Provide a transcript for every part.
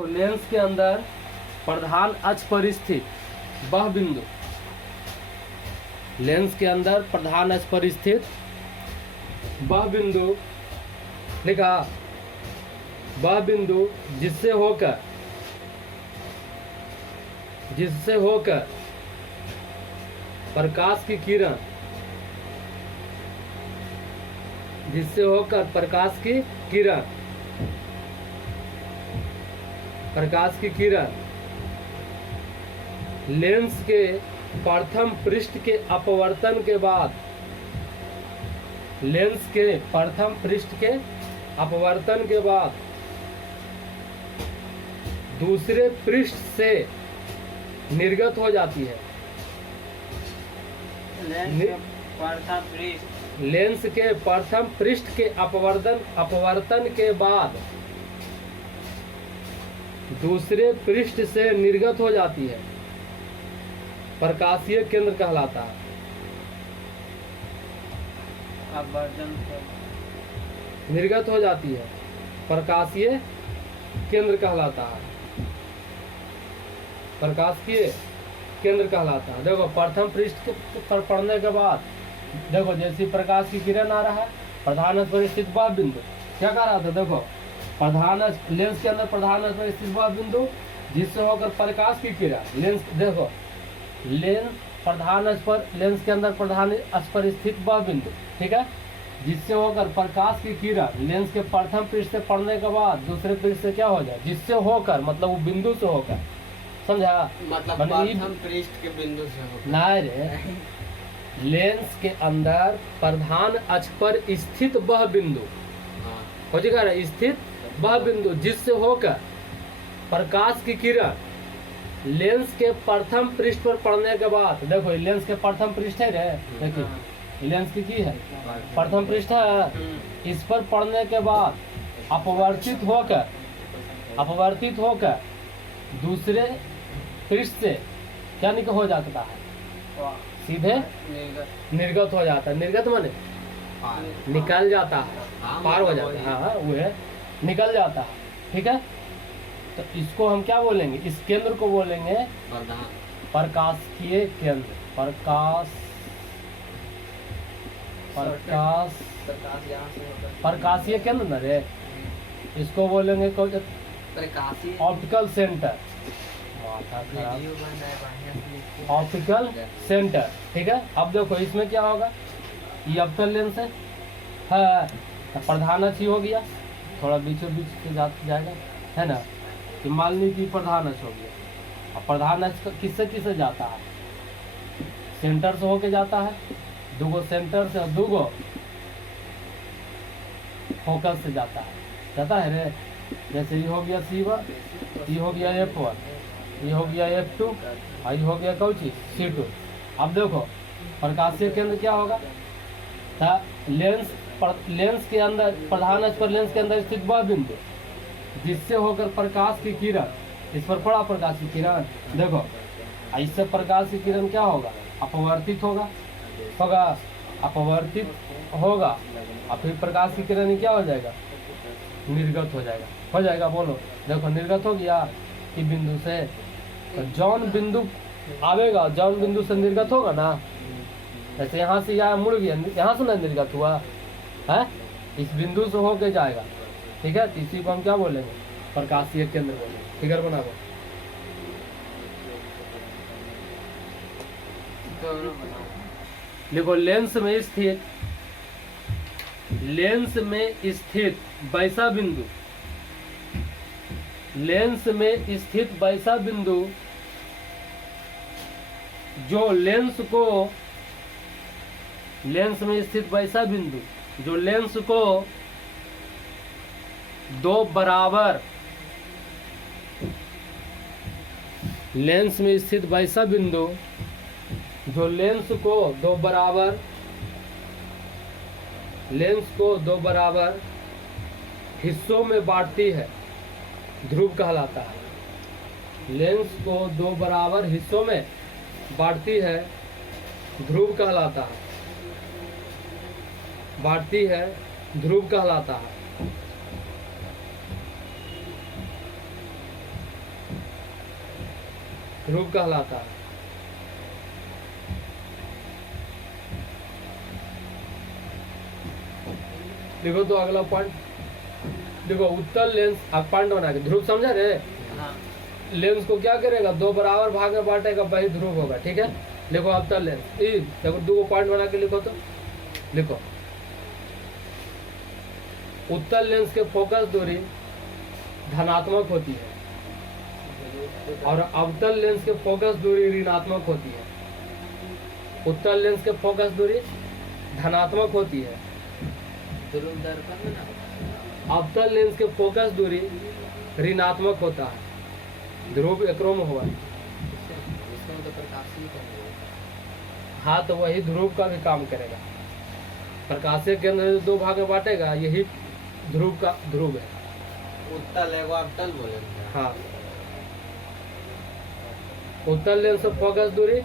तो लेंस के अंदर प्रधान अक्ष पर स्थित वह बिंदु, लेंस के अंदर प्रधान अक्ष पर स्थित वह बिंदु लिखा, वह बिंदु जिससे होकर प्रकाश की किरण, जिससे होकर प्रकाश की किरण लेंस के प्रथम पृष्ठ के अपवर्तन के बाद, लेंस के प्रथम पृष्ठ के अपवर्तन के बाद दूसरे पृष्ठ से निर्गत हो जाती है। लेंस के प्रथम पृष्ठ के अपवर्तन के बाद दूसरे पृष्ठ से निर्गत हो जाती है, प्रकाशीय केंद्र कहलाता है। निर्गत हो जाती है, प्रकाशीय केंद्र कहलाता है, प्रकाशीय केंद्र कहलाता है। देखो प्रथम पृष्ठ पर पढ़ने के बाद देखो जैसे प्रकाश की किरण आ रहा है, प्रधान अक्ष पर स्थित वह बिंदु क्या कह रहा था, देखो प्रधान अक्ष, लेंस के अंदर प्रधान अक्ष पर स्थित वह बिंदु जिससे होकर प्रकाश की किरण, लेंस देखो लेंस प्रधान अक्ष पर, लेंस के अंदर प्रधान अक्ष पर स्थित वह बिंदु, ठीक है, जिससे होकर प्रकाश की किरण लेंस के प्रथम पृष्ठ से पड़ने के बाद दूसरे पृष्ठ से क्या हो जाए, जिससे होकर मतलब वो बिंदु से होकर, समझा, मतलब प्रथम पृष्ठ के बिंदु से होकर नहीं रे, लेंस के अंदर प्रधान अक्ष पर स्थित वह बिंदु, हो जाएगा रे, स्थित वह बिंदु जिससे होकर प्रकाश की किरण लेंस के प्रथम पृष्ठ पर पड़ने के बाद, देखो लेंस के प्रथम पृष्ठ है रे, देखिए लेंस की है प्रथम पृष्ठ है, इस पर पड़ने के बाद अपवर्तित होकर दूसरे पृष्ठ से क्या निकल हो जाता है, सीधे निर्गत हो जाता है। निर्गत माने निकल जाता है, पार हो जाता है, हाँ वो है, निकल जाता है, ठीक है। तो इसको हम क्या बोलेंगे, इस केंद्र को बोलेंगे प्रकाशीय केंद्र, प्रकाशीय केंद्र न रे, इसको बोलेंगे ऑप्टिकल सेंटर, ऑप्टिकल सेंटर, ठीक है। अब देखो इसमें क्या होगा, ये अवतल लेंस है, तो प्रधान अक्ष हो गया, थोड़ा बीचों बीच से जाएगा, है ना, कि मान लीजिए प्रधान अक्ष हो गया। अब प्रधान अक्ष किससे किससे जाता है, सेंटर से होके जाता है, दूगो सेंटर से, दूगो फोकस से जाता है रे, जैसे ये हो गया C1, ये हो गया F1, ये हो गया F2, और ये हो गया कौची C2। अब देखो प्रकाशीय केंद्र क्या होगा, लेंस के अंदर प्रधान अक्ष पर लेंस के अंदर स्थित वह बिंदु जिससे होकर प्रकाश की किरण, इस पर पड़ा प्रकाश की किरण, देखो इससे प्रकाश की किरण क्या होगा, अपवर्तित होगा, अपवर्तित होगा, और फिर प्रकाश की किरण क्या हो जाएगा, निर्गत हो जाएगा, बोलो देखो निर्गत हो गया कि बिंदु से, तो जौन बिंदु आवेगा जौन बिंदु से निर्गत होगा ना, जैसे यहाँ से यहाँ मुड़ गया, यहाँ से ना निर्गत हुआ है, इस बिंदु से होके जाएगा, ठीक है। तो इसी को हम क्या बोलेंगे, प्रकाशीय केंद्र बोलेंगे। फिगर बनाओ, देखो लेंस में स्थित वैसा बिंदु, लेंस में स्थित वैसा बिंदु जो लेंस में स्थित वैसा बिंदु जो लेंस को दो बराबर, लेंस में स्थित वैसा बिंदु जो लेंस को दो बराबर हिस्सों में बांटती है, ध्रुव कहलाता है। लेंस को दो बराबर हिस्सों में बांटती है, ध्रुव कहलाता है, बांटती है, ध्रुव कहलाता है। ध्रुव कहलाता है। देखो तो अगला पॉइंट देखो, उत्तल लेंस आप पॉइंट बना के ध्रुव समझा रे। हाँ। लेंस को क्या करेगा, दो बराबर भाग में बांटेगा, वही ध्रुव होगा। ठीक है, देखो अवतल लेंस, देखो दो पॉइंट बना के लिखो तो लिखो, उत्तल लेंस के फोकस दूरी धनात्मक होती है और अवतल लेंस के फोकस दूरी ऋणात्मक होती है। उत्तल लेंस के फोकस दूरी धनात्मक होती है, ध्रुव दर्पण में ना अवतल लेंस के फोकस दूरी ऋणात्मक होता है। ध्रुव एकरो में हुआ। इसमें तो प्रकाशीय करेगा। हाँ, तो वही ध्रुव का भी काम करेगा। प्रकाशीय केंद्र दो भाग में बांटेगा, यही ध्रुव का ध्रुव है। उत्तल है वो अवतल बोले। हाँ, उत्तल लेंस से फोकस दूरी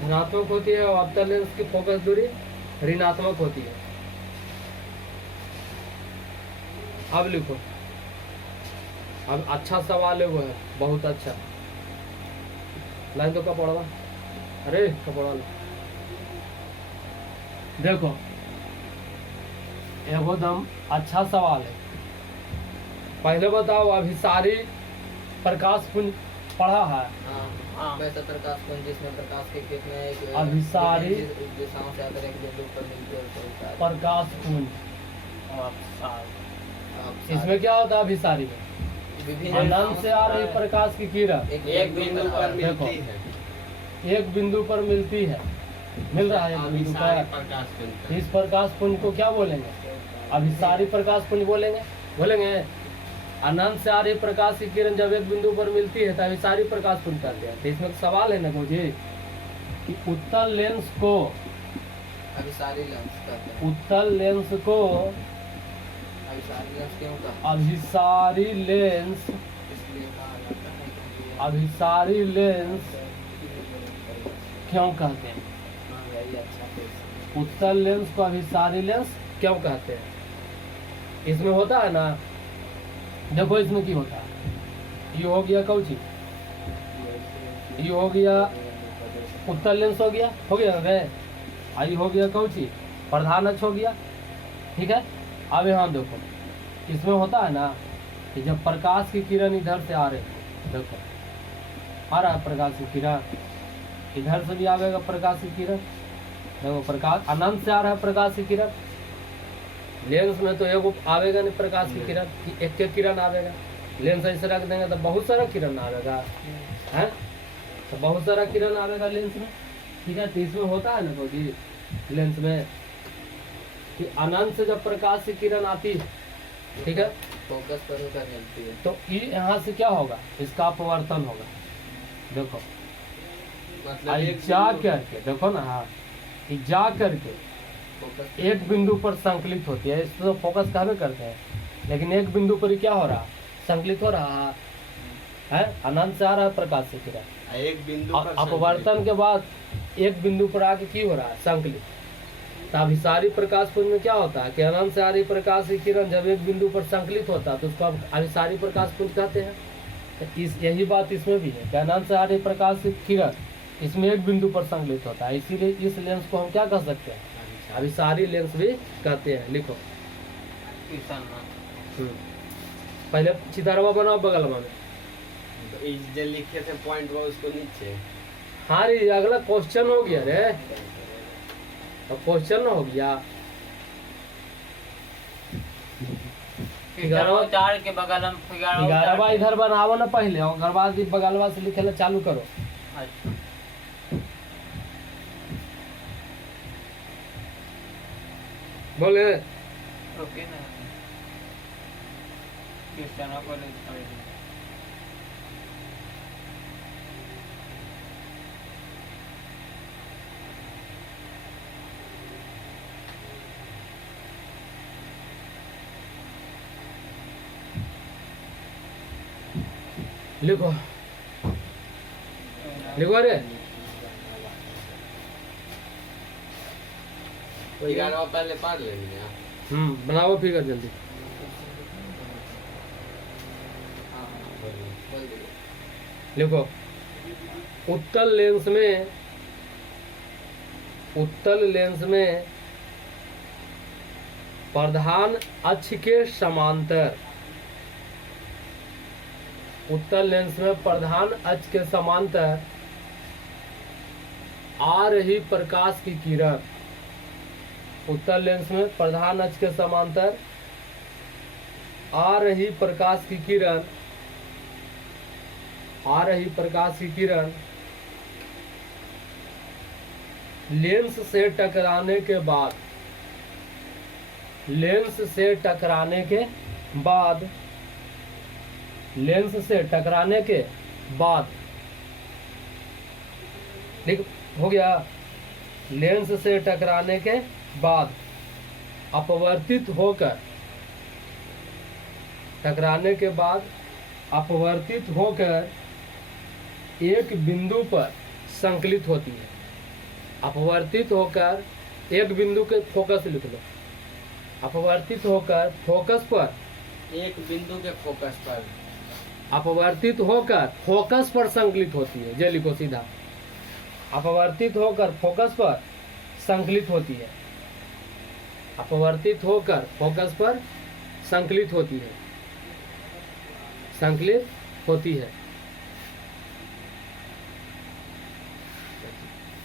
धनात्मक होती है और अवतल लेंस की फोकस दूरी ऋणात्मक होती है। अब लिखो, अब अच्छा सवाल है वो है, बहुत अच्छा। लाइन तो कपड़ा, अरे कपड़ा लो। देखो एकदम अच्छा सवाल है। पहले बताओ, अभिसारी प्रकाश पुंज पढ़ा है? हाँ, वैसा प्रकाश पुंज जिसमें प्रकाश के कितने अभिसारी दिशाओं से आकर एक बिंदु पर मिलते हैं। प्रकाश पुंज, इसमें क्या होता है अभिसारी में? अनंत से आ रही प्रकाश की किरण एक बिंदु पर मिलती है। एक बिंदु पर मिलती है, मिल रहा है एक बिंदु पर। इस प्रकाश पुंज को क्या बोलेंगे? अभिसारी प्रकाश पुंज बोलेंगे। बोलेंगे अनंत से आ रही प्रकाश की किरण जब एक बिंदु पर मिलती है तो अभिसारी प्रकाश पुंज कहते हैं। तो इसमें सवाल है ना मुझे कि उत्तल लेंस को अभिसारी लेंस कहते हैं। उत्तल लेंस को अभिसारी लेंस क्यों कहते अभिसारी लेंस हैं? इसलिए कहा जाता है क्योंकि अभिसारी लेंस क्यों कहते हैं? यही अच्छा है। उत्तल लेंस को अभिसारी लेंस क्यों कहते हैं? इसमें होता है ना, देखो इसमें क्या होता है, ये हो गया कौची, ये हो गया उत्तल लेंस हो गया ना रे, ये हो गया कौची, प्रधान अक्ष हो गया। ठीक है, अब यहाँ देखो इसमें होता है ना कि जब प्रकाश की किरण इधर से आ रही है, देखो आ रहा है प्रकाश की किरण, इधर से भी आवेगा प्रकाश की किरण। देखो प्रकाश अनंत से आ रहा है प्रकाश की किरण, लेंस में तो एगो आवेगा नहीं प्रकाश की किरण, एक किरण आवेगा। लेंस ऐसे रख देंगे तो बहुत सारा किरण आवेगा, है तो बहुत सारा किरण आवेगा लेंस में। ठीक है, तो इसमें होता है ना क्योंकि लेंस में कि अनंत से जब प्रकाश की किरण आती है, ठीक है, फोकस पर होकर मिलती है तो ये यहाँ से क्या होगा, इसका अपवर्तन होगा। देखो मतलब जा करके देखो ना, हाँ जा करके फोकस एक बिंदु पर संकलित होती है। इसको तो फोकस कहवे करते हैं, लेकिन एक बिंदु पर ही क्या हो रहा, संकलित हो रहा है। अनंत से आ रहा है प्रकाश से किरण, एक बिंदु पर अपवर्तन के बाद एक बिंदु पर आके की हो रहा है, संकलित। तो अभिसारी प्रकाश पुंज में क्या होता है कि अनंत से आ रही प्रकाश की किरण जब एक बिंदु पर संकलित होता है तो उसको अभिसारी प्रकाश पुंज कहते हैं। तो यही बात इसमें भी है कि अनंत से आ रही प्रकाश की किरण इसमें एक बिंदु पर संकलित होता है, इसीलिए इस लेंस को हम क्या कह सकते हैं, अभिसारी लेंस भी कहते हैं। लिखो पहले चितारवा बनाओ बगल में, जो लिखे थे पॉइंट वो उसको नीचे। हाँ रे अगला क्वेश्चन हो गया रे, तो क्वेश्चन हो गया 4 के बगल हम 11वां इधर बनाओ ना पहले, और घर बाद बगलवा से लिखे चालू करो। अच्छा बोले ओके ना क्रिस्टियानो को लिखो लिखो रे, 11 पहले पढ़ लेंगे। बनाओ फिगर जल्दी। बोल दो। देखो उत्तल लेंस में प्रधान अक्ष के समांतर, उत्तल लेंस में प्रधान अक्ष के समांतर आ रही प्रकाश की किरण, उत्तल लेंस में प्रधान अक्ष के समांतर आ रही प्रकाश की किरण, आ रही प्रकाश की किरण लेंस से टकराने के बाद, लेंस से टकराने के बाद, लेंस से टकराने के बाद, ठीक हो गया। लेंस से टकराने के बाद अपवर्तित होकर, टकराने के बाद अपवर्तित होकर एक बिंदु पर संकलित होती है। अपवर्तित होकर एक बिंदु के, फोकस लिख लो, अपवर्तित होकर फोकस पर, एक बिंदु के फोकस पर, अपवर्तित होकर फोकस पर संकलित होती है। जे लिखो सीधा, अपवर्तित होकर फोकस पर संकलित होती है, अपवर्तित होकर फोकस पर संकलित होती है, संकलित होती है,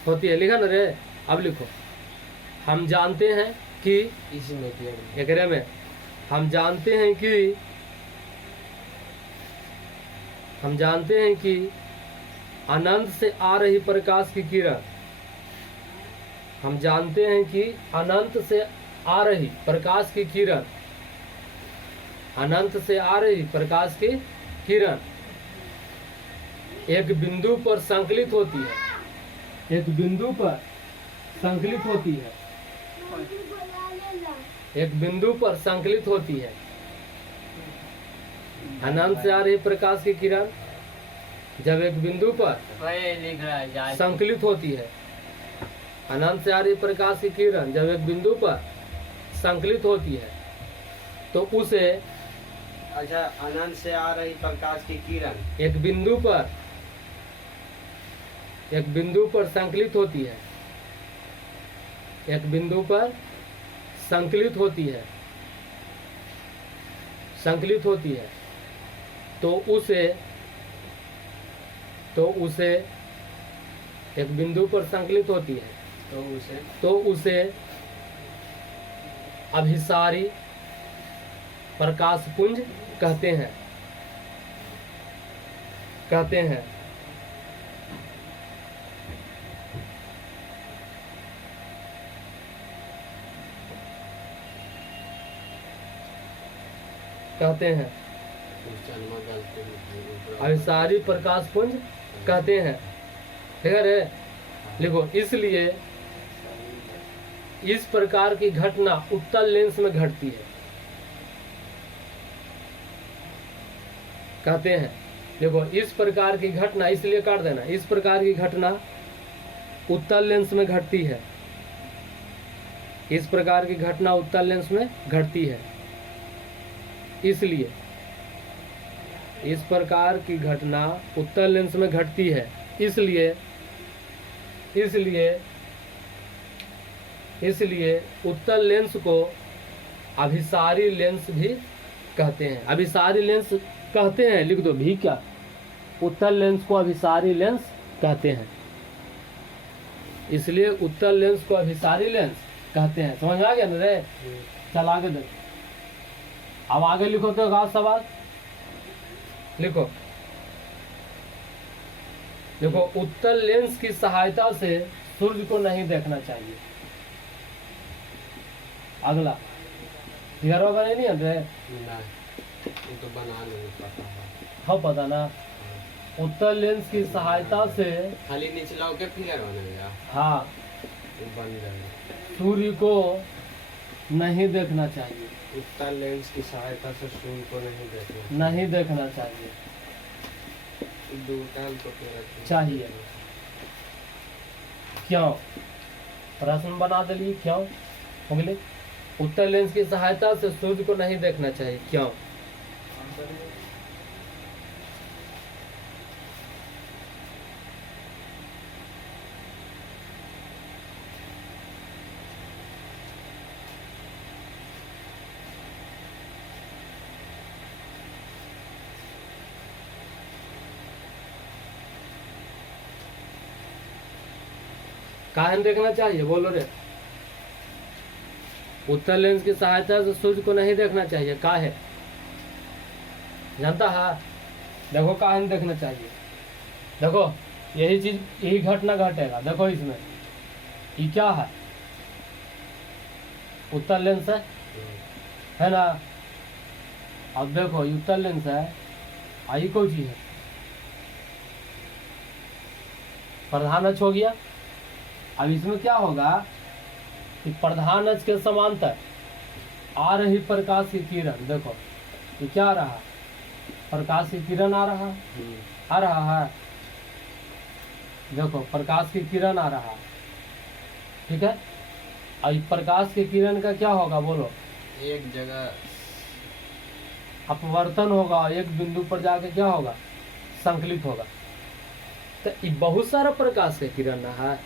होती है। लिखा ना रे, अब लिखो। हम जानते हैं कि, इसमें दिया एकरे में हम जानते हैं कि, हम जानते हैं कि अनंत से आ रही प्रकाश की किरण, हम जानते हैं कि अनंत से आ रही प्रकाश की किरण, अनंत से आ रही प्रकाश की किरण एक बिंदु पर संकलित होती है, एक बिंदु पर संकलित होती है, एक बिंदु पर संकलित होती है। अनंत से आ रही प्रकाश की किरण जब एक बिंदु पर लिख रहा है संकलित होती है, अनंत से आ रही प्रकाश की किरण जब एक बिंदु पर संकलित होती है तो उसे, अच्छा, अनंत से आ रही प्रकाश की किरण एक बिंदु पर, एक बिंदु पर संकलित होती है, एक बिंदु पर संकलित होती है, संकलित होती है तो उसे एक बिंदु पर संकलित होती है तो उसे अभिसारी प्रकाश पुंज कहते हैं, कहते हैं। कहते हैं अभिसारी प्रकाश पुंज कहते हैं। ठीक है रे, लिखो। इसलिए इस प्रकार की घटना उत्तल लेंस में घटती है, कहते हैं। देखो, इस प्रकार की घटना, इसलिए काट देना, इस प्रकार की घटना उत्तल लेंस में घटती है, इस प्रकार की घटना उत्तल लेंस में घटती है। इसलिए इस प्रकार की घटना उत्तल लेंस में घटती है, इसलिए उत्तल लेंस को अभिसारी लेंस भी कहते हैं। अभिसारी लेंस कहते हैं, लिख दो भी क्या, उत्तल लेंस को अभिसारी लेंस कहते हैं। इसलिए उत्तल लेंस को अभिसारी लेंस कहते हैं। समझ आ गया ना रे? चल आगे देख, अब आगे लिखो तो खास सवाल लिखो। देखो, उत्तल लेंस की सहायता से सूर्य को नहीं देखना चाहिए। अगला क्लियर होगा नहीं है? तो बना नहीं पता है। हाँ पता ना। उत्तल लेंस की सहायता से खाली निचला के क्लियर बनेगा। हाँ, बन जाएगा। सूर्य को नहीं देखना चाहिए, उत्तल लेंस की सहायता से सूर्य को नहीं देखना चाहिए चाहिए। क्यों? प्रश्न बना दिलिए, क्यों हो गए? उत्तल लेंस की सहायता से सूर्य को नहीं देखना चाहिए, क्यों? काहे देखना चाहिए बोलो रे? उत्तल लेंस की सहायता से सूर्य को नहीं देखना चाहिए, काहे? जानता है? देखो काहे देखना चाहिए। देखो यही चीज, यही घटना घटेगा। देखो इसमें ये क्या है? उत्तल लेंस है ना? अब देखो ये उत्तल लेंस है, आई कोई चीज है, प्रधान अक्ष हो गया। अब इसमें क्या होगा कि प्रधान अक्ष के समांतर आ रही प्रकाश की किरण, देखो ये क्या आ रहा? प्रकाश की किरण आ रहा है। देखो प्रकाश की किरण आ रहा है, ठीक है। अब प्रकाश की किरण का क्या होगा बोलो? एक जगह अपवर्तन होगा, एक बिंदु पर जाके क्या होगा? संकलित होगा। तो ये बहुत सारा प्रकाश के किरण है। हाँ,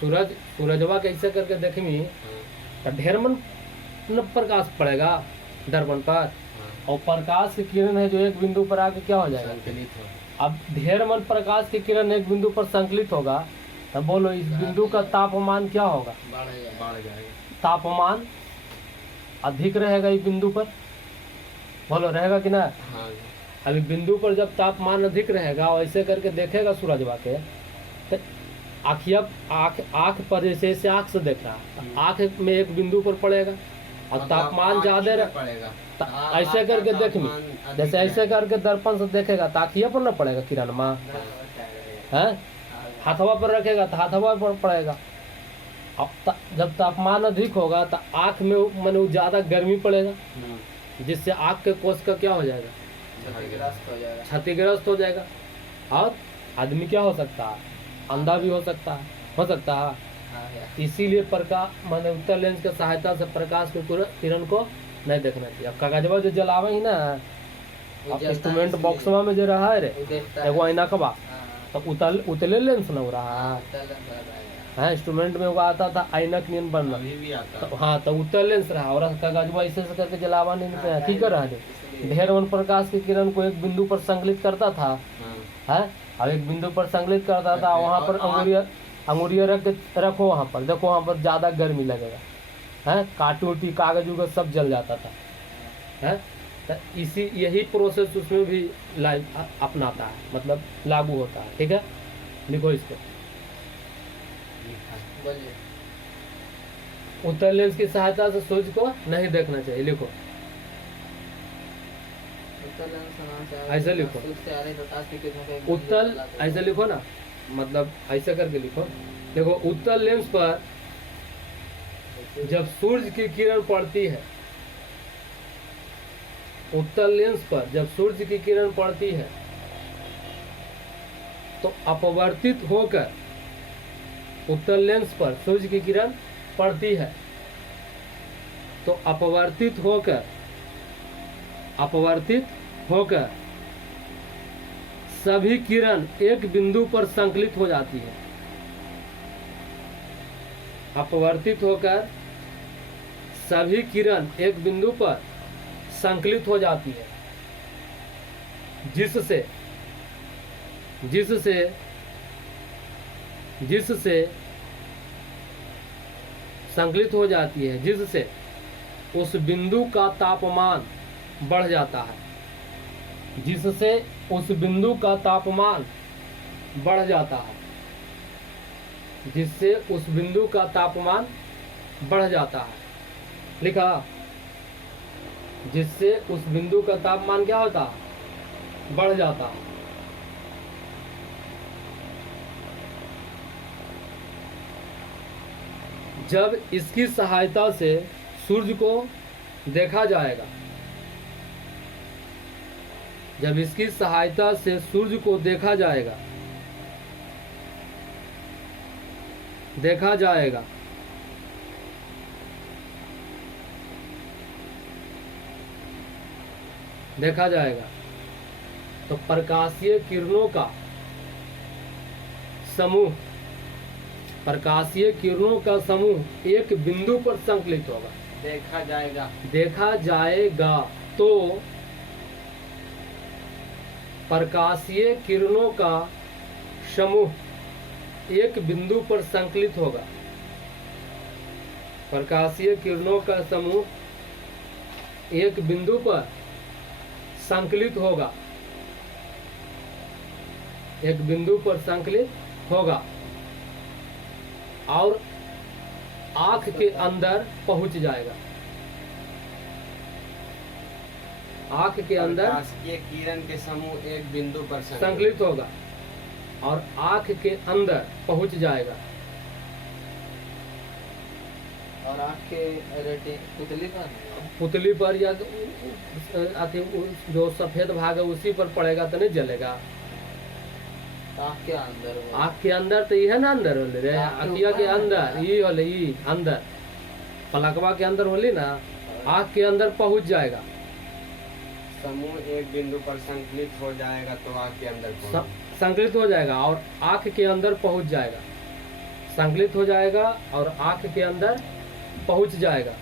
सूरजवा कैसे करके देखमी हाँ, तो ढेर मन न प्रकाश पड़ेगा दर्पण पर, हाँ, और प्रकाश की किरण है जो एक बिंदु पर आके क्या हो जाएगा? संकलित हो। अब ढेर मन प्रकाश की किरण एक बिंदु पर संकलित होगा, तो बोलो इस बिंदु का तापमान क्या होगा? बढ़ जाएगा। तापमान अधिक रहेगा इस बिंदु पर, बोलो रहेगा कि ना? हाँ, अभी बिंदु पर जब तापमान अधिक रहेगा और ऐसे करके देखेगा सूरजवा के, तो आँख पर जैसे आँख से देख रहा है, तो आँख में एक बिंदु पर पड़ेगा और तापमान ज्यादा पड़ेगा। ऐसे करके देखमी, जैसे ऐसे करके दर्पण से देखेगा तो आँखिया पर न पड़ेगा किरण माँ है, हाथवा पर रखेगा तो हाथवा पर पड़ेगा। अब जब तापमान अधिक होगा तो आँख में माने ज्यादा गर्मी पड़ेगा, जिससे आँख के कोष का क्या हो जाएगा? क्षतिग्रस्त हो जाएगा। और आदमी क्या हो सकता है? अंधा भी हो सकता है। इसीलिए प्रकाश माने उत्तल लेंस के सहायता से प्रकाश के किरण को नहीं देखना चाहिए। अब कागजवा जो जलावे ही ना, इंस्ट्रूमेंट बॉक्सवा में जो रहा है रे एगो ऐनकवा, तो उतले लेंस न हो रहा है। इंस्ट्रूमेंट में वो आता था ऐनक नियन बनना, अभी भी आता तो हाँ तो उत्तल लेंस रहा, और कागजवा ऐसे करके जलावा नहीं ठीक रहा। ढेर वन प्रकाश की किरण को एक बिंदु पर संकलित करता था है, अब एक बिंदु पर संकलित करता था, वहाँ पर अंगुरिया रखो, वहाँ पर देखो, वहाँ पर ज्यादा गर्मी लगेगा है, काटी उटी कागज उगज सब जल जाता था है। तो इसी यही प्रोसेस उसमें भी अपनाता है, मतलब लागू होता है। ठीक है, लिखो इसको। उत्तल लेंस की सहायता से सूर्य को नहीं देखना चाहिए, लिखो ऐसे लिखो। उत्तल ऐसे लिखो ना, मतलब ऐसे करके लिखो। देखो उत्तल लेंस पर जब सूर्य की किरण पड़ती है, उत्तल लेंस पर जब सूर्य की किरण पड़ती है तो अपवर्तित होकर, उत्तल लेंस पर सूर्य की किरण पड़ती है तो अपवर्तित होकर सभी किरण एक बिंदु पर संकलित हो जाती है। अपवर्तित होकर सभी किरण एक बिंदु पर संकलित हो जाती है, जिससे संकलित हो जाती है, जिससे उस बिंदु का तापमान बढ़ जाता है, जिससे उस बिंदु का तापमान बढ़ जाता है, जिससे उस बिंदु का तापमान बढ़ जाता है। लिखा, जिससे उस बिंदु का तापमान क्या होता है? बढ़ जाता है। जब इसकी सहायता से सूर्य को देखा जाएगा, जब इसकी सहायता से सूर्य को देखा जाएगा तो प्रकाशीय किरणों का समूह एक बिंदु पर संकलित होगा। देखा जाएगा तो प्रकाशीय किरणों का समूह एक बिंदु पर संकलित होगा। प्रकाशीय किरणों का समूह एक बिंदु पर संकलित होगा, एक बिंदु पर संकलित होगा और आंख के अंदर पहुंच जाएगा। आंख के अंदर प्रकाशीय किरण के समूह एक बिंदु पर संकलित होगा और आंख के अंदर पहुंच जाएगा। और आँख के पुतली पर या जो सफेद भाग है उसी पर पड़ेगा तो नहीं जलेगा। आँख के अंदर आँख के अंदर तो ये है ना, अंदर होले रे, अखिया के अंदर ये होले, ये अंदर पलकवा के अंदर होली ना, आँख के अंदर पहुंच जाएगा। समूह एक बिंदु पर संकलित हो जाएगा तो आँख के अंदर पहुंच संकलित हो जाएगा और आँख के अंदर पहुंच जाएगा। संकलित हो जाएगा और आँख के अंदर पहुंच जाएगा।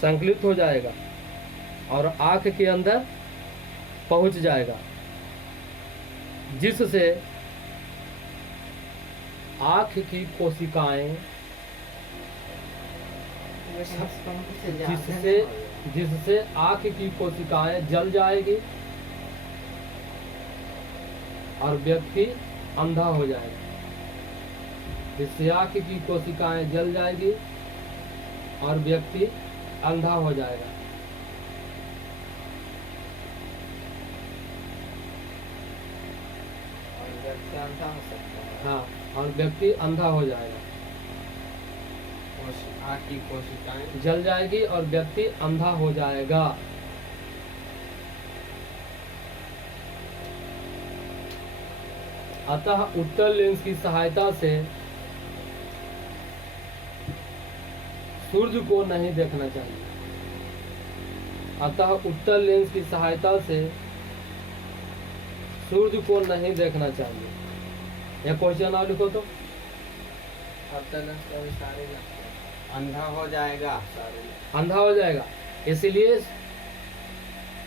संकलित हो जाएगा और आँख के अंदर पहुंच जाएगा, जिससे आँख की कोशिकाएं जिससे आँख की कोशिकाएं जल जाएगी और व्यक्ति अंधा हो जाएगा। जिससे आँख की कोशिकाएं जल जाएगी और व्यक्ति अंधा हो जाएगा। अंधा हो सकता है। हाँ, और व्यक्ति अंधा हो जाएगा, आँख की कोशिकाएं जल जाएगी और व्यक्ति अंधा हो जाएगा। अतः उत्तल लेंस की सहायता से सूर्य को नहीं देखना चाहिए। अतः उत्तल लेंस की सहायता से सूर्य को नहीं देखना चाहिए। यह क्वेश्चन आप लिखो तो। अंधा हो जाएगा। अंधा हो जाएगा, इसलिए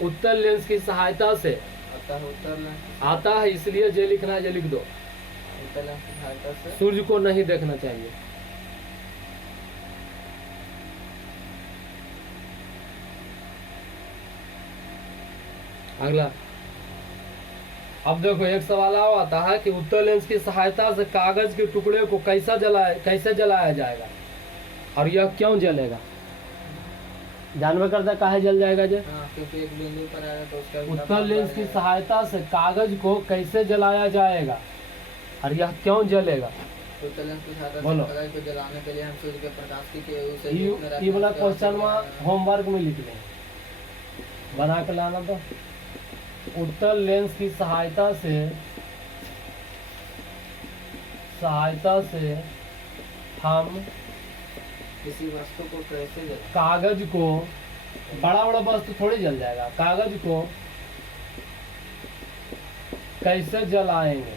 उत्तल लेंस की सहायता से आता है, इसलिए जे लिखना है जे लिख दो। उत्तल लेंस की सहायता से सूर्य को नहीं देखना चाहिए। अगला, अब देखो एक सवाल और आता है कि उत्तल लेंस की सहायता से कागज के टुकड़े को कैसे जलाया जाएगा और यह क्यों जलेगा। जानवर करता काहे जल जाएगा जे? क्योंकि एक बिंदु पर आएगा तो उसका उत्तल लेंस की सहायता से कागज को कैसे जलाया जाएगा और यह क्यों जलेगा। उत्तल लेंस की सहायता बोलो। से कागज को जलाने के लिए हम सूर्य के प्रकाश की उसे ये वाला क्वेश्चन में होमवर्क में लिख लें, बना के लाना। तो उत्तल लेंस की सहायता से हम किसी वस्तु को कैसे जला कागज को, बड़ा वस्तु थोड़ी जल जाएगा, कागज को कैसे जलाएंगे।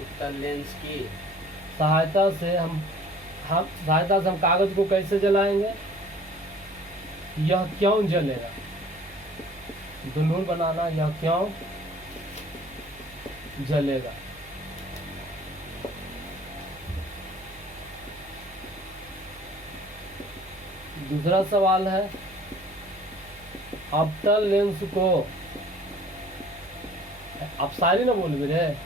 उत्तल लेंस की सहायता से हम कागज को कैसे जलाएंगे, यह क्यों जलेगा। दुल्हन बनाना, यह क्यों जलेगा। दूसरा सवाल है, अवतल लेंस को, अपसारी ना बोल भी रे,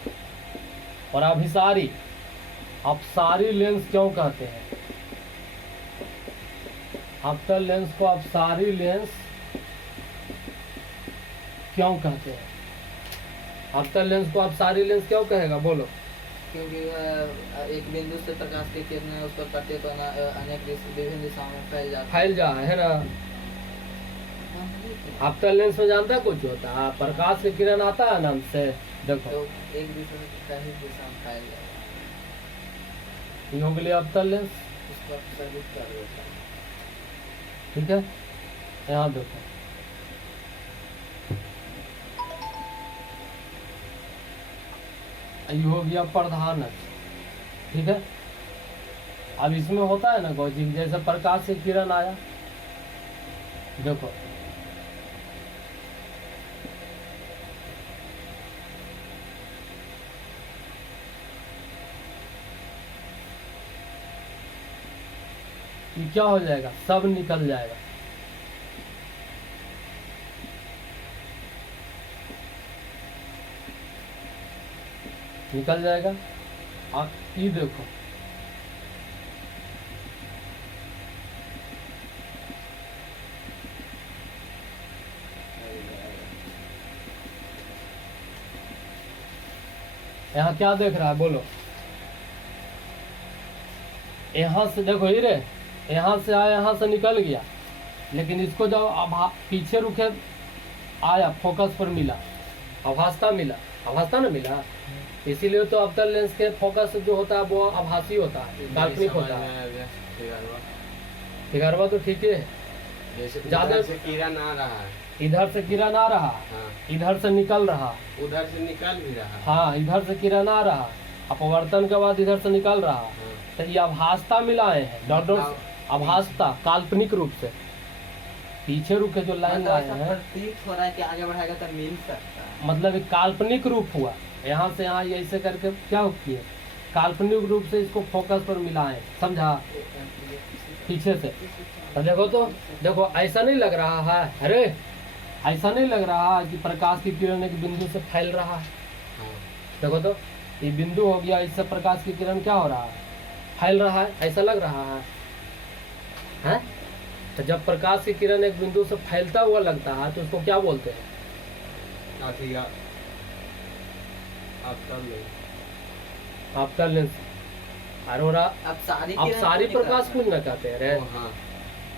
और अभिसारी, अपसारी लेंस क्यों कहते हैं। अवतल लेंस को अपसारी लेंस क्यों कहते हैं। अवतल लेंस को अपसारी लेंस क्यों कहेगा, बोलो। क्योंकि वह एक बिंदु से प्रकाश की किरणें उस पर पड़ती तो अनेक विभिन्न दिशाओं में फैल जा है ना। अवतल लेंस में जानता कुछ होता है, प्रकाश की किरण आता है नाम से, देखो तो एक दिशा में कहीं दिशा में फैल जाएगा। ये हो गया अवतल लेंस, उसको अपसर्जित कर देता है। ठीक है। यहाँ देखो, ये हो गया प्रधान अक्ष, ठीक है। अब इसमें होता है ना गौजी, जैसे प्रकाश से किरण आया, देखो ये क्या हो जाएगा, सब निकल जाएगा। निकल जाएगा। आप ये देखो, यहाँ क्या देख रहा है बोलो। यहाँ से देखो ये रे, यहाँ से आया, यहाँ से निकल गया, लेकिन इसको जब अब पीछे रुके आया, फोकस पर मिला, आभासता मिला, आभासता ना मिला, इसीलिए तो अवतल लेंस के फोकस जो होता है वो आभासी होता है, काल्पनिक होता है। फिगरवा तो ठीक है, ज्यादा से किरण आ रहा है, इधर से किरण आ रहा, हाँ, इधर से निकल रहा, उधर से निकल भी रहा, हाँ इधर से किरण आ रहा, अपवर्तन के बाद इधर से निकल रहा, हाँ, तो ये आभासता मिलाए हैं, डॉट आभासता काल्पनिक रूप से। पीछे रुके जो लाइन आए हैं, प्रतीत हो रहा है कि आगे बढ़ाएगा तो मिल सकता है, मतलब एक काल्पनिक रूप हुआ, यहाँ से यहाँ ये ऐसे करके क्या किए, काल्पनिक रूप से इसको फोकस पर मिलाए, समझा, पीछे से। तो देखो, तो देखो ऐसा नहीं लग रहा है, अरे ऐसा नहीं लग रहा है कि प्रकाश की किरण एक बिंदु से फैल रहा है। हाँ, देखो तो ये बिंदु हो गया, इससे प्रकाश की किरण क्या हो रहा है, फैल रहा है, ऐसा लग रहा है, हैं? तो जब प्रकाश की किरण एक बिंदु से फैलता हुआ लगता है तो उसको क्या बोलते हैं, अवतल लेंस। अरोरा अब सारी अब किरण सारी तो निकल प्रकाश रहा पुंज न कहते हैं रे, हाँ,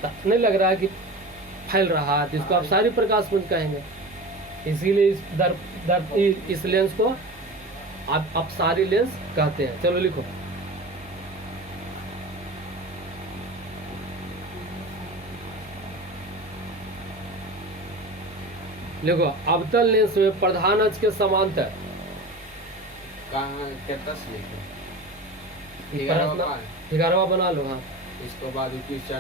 तो नहीं लग रहा है कि फैल रहा है, तो इसको आप सारी प्रकाश पुंज कहेंगे। इसीलिए इस लेंस को आप अपसारी लेंस कहते हैं। चलो लिखो, देखो अवतल लेंस में प्रधान अक्ष के समांतर, कहाँ कितना लिखे, 11वां बना लो, हाँ इसको बाद 21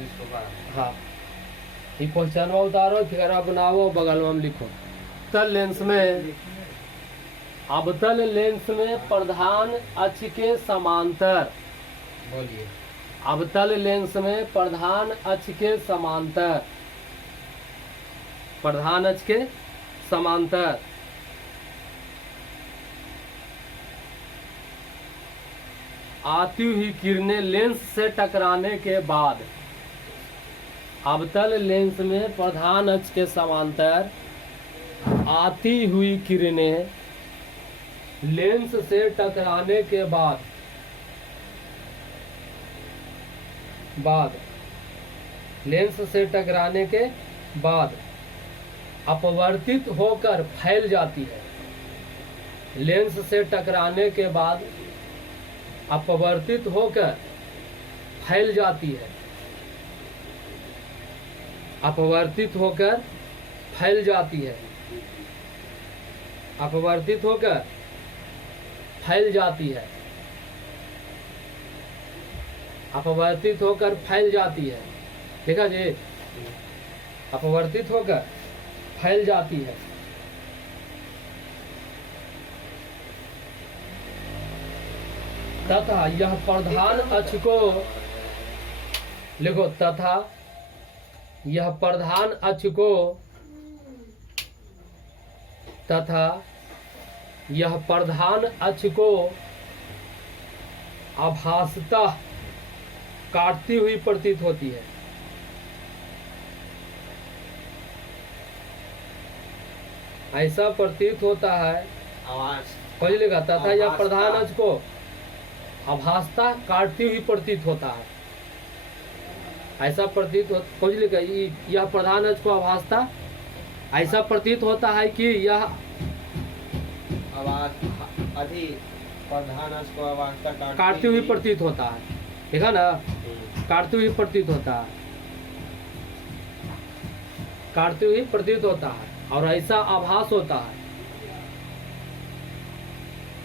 इसको बाद, हाँ ये क्वेश्चनवा उतारो, 11वां बनाओ, बगल में हम लिखो। अवतल लेंस में, अवतल लेंस में प्रधान अक्ष के समांतर, बोलिए, अवतल लेंस में प्रधान अक्ष के समांतर, प्रधान अक्ष के समांतर आती हुई किरणें लेंस से टकराने के बाद, अवतल लेंस में प्रधान अक्ष के समांतर आती हुई किरणें लेंस से टकराने के बाद लेंस से टकराने के बाद अपवर्तित होकर फैल जाती है। लेंस से टकराने के बाद अपवर्तित होकर फैल जाती है, अपवर्तित होकर फैल जाती है, अपवर्तित होकर फैल जाती है, अपवर्तित होकर फैल जाती है। देखा जी, अपवर्तित होकर फैल जाती है। तथा यह प्रधान अक्ष को लिखो, तथा यह प्रधान अक्ष को, तथा यह प्रधान अक्ष को आभासतः काटती हुई प्रतीत होती है। ऐसा प्रतीत होता है, आवाज खोज लेगा, तथा यह प्रधान अक्ष को आभासता काटती हुई प्रतीत होता है। ऐसा प्रतीत हो, खोज लेगा, यह प्रधान अक्ष को आभासता ऐसा प्रतीत होता है कि यह आवाज अधिक प्रधान अक्ष को आवाज काटती हुई प्रतीत होता है। देखा ना, काटती हुई प्रतीत होता है, काटती हुई प्रतीत होता है, और ऐसा आभास होता है,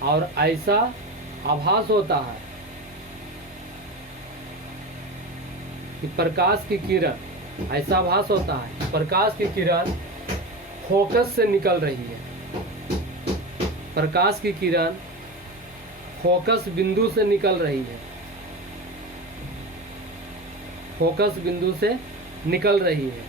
और ऐसा आभास होता है कि प्रकाश की किरण, ऐसा आभास होता है प्रकाश की किरण फोकस से निकल रही है, प्रकाश की किरण फोकस बिंदु से निकल रही है, फोकस बिंदु से निकल रही है।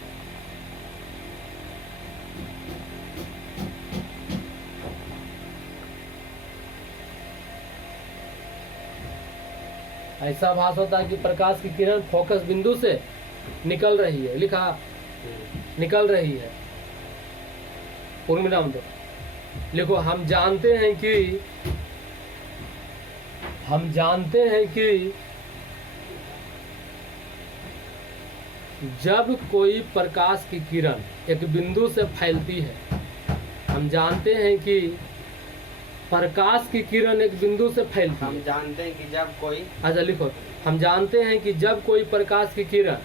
ऐसा आभास होता है कि प्रकाश की किरण फोकस बिंदु से निकल रही है। लिखा निकल रही है। पूर्ण विराम दो। लिखो हम जानते हैं कि जब कोई प्रकाश की किरण एक बिंदु से फैलती है, हम जानते हैं कि प्रकाश की किरण एक बिंदु से फैलती हम है। जानते हैं कि जब कोई अच्छा लिखो, हम जानते हैं कि जब कोई प्रकाश की किरण,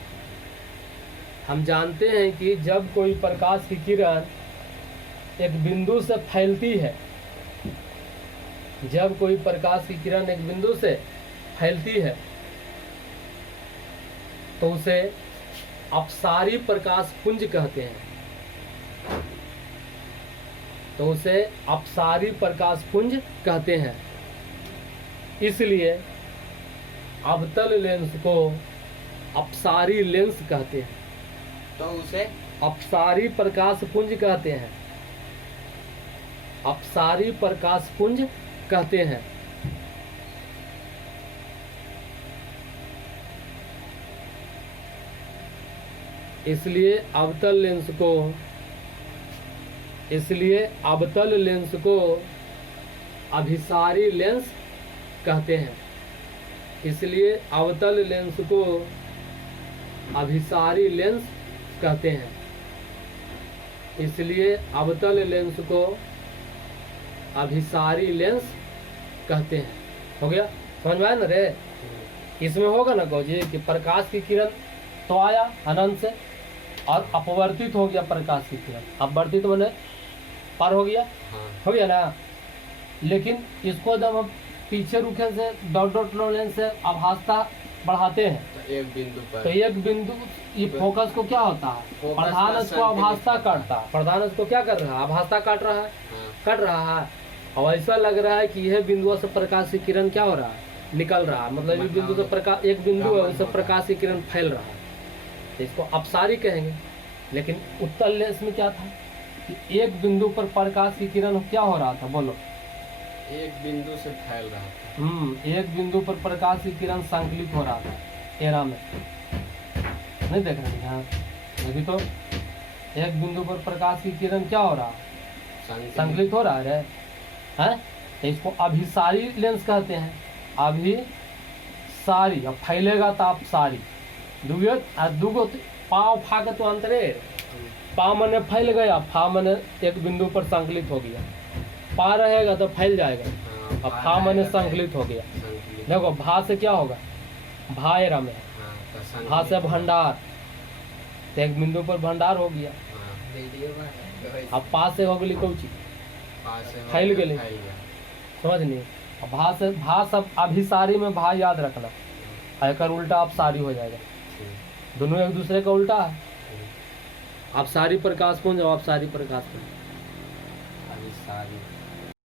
हम जानते हैं कि जब कोई प्रकाश की किरण एक बिंदु से फैलती है, जब कोई प्रकाश की किरण एक बिंदु से फैलती है तो उसे अपसारी प्रकाश पुंज कहते हैं। तो उसे अपसारी प्रकाश पुंज कहते हैं। इसलिए अवतल लेंस को अपसारी लेंस कहते हैं। तो उसे अपसारी प्रकाश पुंज कहते हैं। अपसारी प्रकाश पुंज कहते हैं। इसलिए अवतल लेंस को अभिसारी लेंस कहते हैं। इसलिए अवतल लेंस को अभिसारी लेंस कहते हैं। इसलिए अवतल लेंस को अभिसारी लेंस कहते हैं। हो गया? समझ में आया ना रे? इसमें होगा ना कहो जी कि प्रकाश की किरण तो आया अनंत से और अपवर्तित हो गया प्रकाश की किरण। अपवर्तित मैंने पार हो गया, हाँ हो गया ना। लेकिन इसको जब हम पीछे रुखे से डॉट लेंस से आभासता बढ़ाते हैं तो एक बिंदु तो पर एक बिंदु, ये फोकस को क्या होता है? फोकस प्रधान पर को आभासता संकेत काटता है। प्रधान को क्या कर रहा है? आभासता काट रहा है, हाँ कट रहा है। और ऐसा लग रहा है कि यह बिंदु से प्रकाश की किरण क्या हो रहा है? निकल रहा है। मतलब इस बिंदु से प्रकाश, एक बिंदु है उससे प्रकाश की किरण फैल रहा है, तो इसको अपसारी कहेंगे। लेकिन उत्तल लेंस में क्या था कि एक बिंदु पर प्रकाश की किरण क्या हो रहा था? बोलो। एक बिंदु से फैल रहा था। एक बिंदु पर प्रकाश की किरण संकलित हो रहा था। एरा में नहीं देख रहे हैं? अभी तो एक बिंदु पर प्रकाश की किरण क्या हो रहा है? संकलित हो रहा है। हैं? तो इसको अभिसारी लेंस कहते हैं। अभिसारी, अब फैलेगा तो आप सारी दुगो पाव फाक तो अंतरे। पा मने फैल गया, फा मने एक बिंदु पर संकलित हो गया। पा रहेगा तो फैल जाएगा। हाँ, अब फा मने संकलित हो गया। संकलित। देखो भा से क्या होगा? भा एरा में, हाँ, तो संकलित। भा से भंडार, तो एक बिंदु पर भंडार हो गया। हाँ, वीडियो में अब पा से हो गई कौची? पास से फैल हो गया, गेले। फैल गया। समझ नहीं? अब भा से, भा सब अभिसारी में भा याद रखना, एकर उल्टा अपसारी हो जाएगा। ठीक, दोनों एक दूसरे का उल्टा है। ठीक। अपसारी प्रकाश पुंज और अपसारी प्रकाश पुंज। अभी सारी